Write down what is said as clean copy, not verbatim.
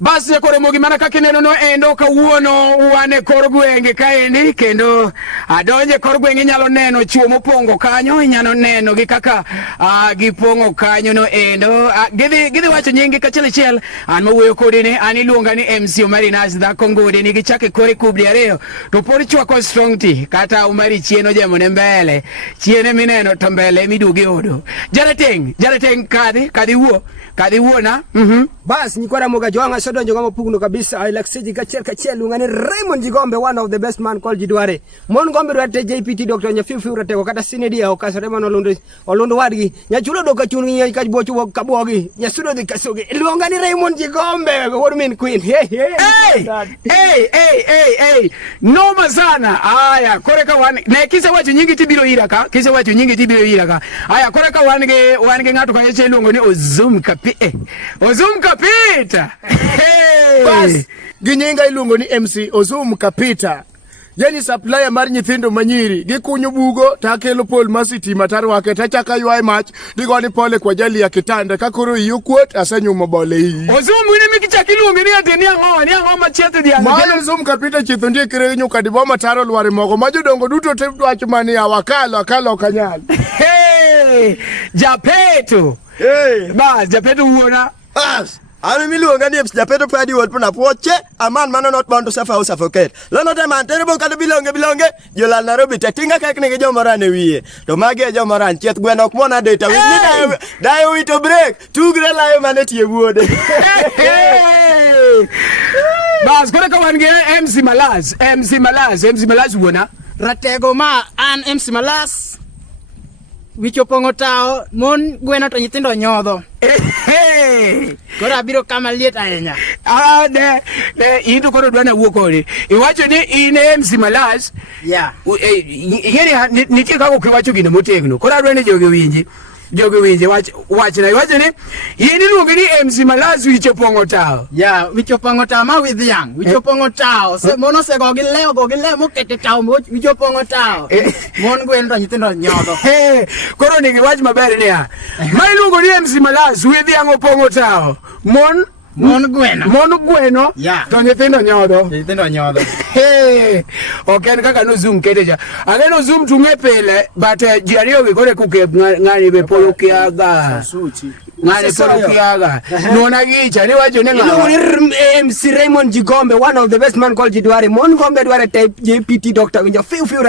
Basi koro mogi mana kaka ineno no endo kawuono wane kor gwenge kaendi kendo adonje kor gwenge inyalo neno chuo mopongo kanyo inyalo neno gi kaka gipongo kanyo no endo gidhi wacho nyingi kachiel an mawuoyo kodi ni an iluonga ni MC Omarinas dhako ngode ni gichake kore kubri ariyo to pod chwako strong tea kata umari chieno jamone mbele chiene mineno to mbele miduge odo jarateng kadhi wuona Bas nikwara moga joanga sodo njogamo pugno kabisa I like seji kachiel ungani Raymond Jigombe, one of the best man called Jidware mon gombe rate JPT Dr. Nyafiu rateko kata sinedi ya okasa Raymond olondo wadgi nyachulo doka chuni nya kajbochu kabwogi nyasudo di kasogi luongani Raymond Jigombe what mean queen hey noma sana aya koreka wan ne kisa wacho nyingi tibiro ira ka aya koreka wan ge ngato kanye chelungo ni Ozum Kapita Bas ginyinga iluongo ni MC Ozum Kapita Yeni supplier mar nyithindo manyiri gikunyo bugo takelo pol masitima tarwake tachaka ywai mach digoni pole kwa jali ya kitanda kakoro yukwot asenyumo bole hii Ozum ni mikichaki iluongo ni ateni ang'o machietho dia Mano Ozum Kapita chitho ndie kirenyo kadiboma taro lware moko majodongo duto tewach mani awakalo kanyal Japeto Bas Japeto wuona Bas Ami miluonga ni Japeto Pradi wot puna poche aman mano not bound to suffer or suffocate. Lono te man terrible kata bilonge jola Nairobi tetinga kak ni jomorane wiye. To mage jomoran chieth gweno ok mona data ni dai we to break tugre layo mane tie wuode. Bas kore ka wan ge MC Malaz wuona ratego ma an MC Malas wicho pongo tao mon gweno to nyithindo nyodho kora biro kama liet ahinya ne into koro dwana wuokore iwacho ni in MC Malaz yeni nitie kako kiwacho gino motegno kora dwana jogi winji wachna iwacho ni yini luongi ni MC Malaz wicho pongo tao wicho pongo tao ma with young wicho pongo tao se mono se go gi le mokete tao wicho pongo tao mon gweno to nyithindo nyodho koro nigi wach maber ni ma iluongo ni MC Malaz with young opongo tao mon gweno to nyithindo nyodho okay kaka no Zoom kedeja aneno Zoom tunge pele but jiario gi kore kuke ngani be polo kiaga nona gicha ni wacho ne MC Raymond Jigombe, one of the best man called Jidware mon gombe dware type JPT Dr. Nyafiu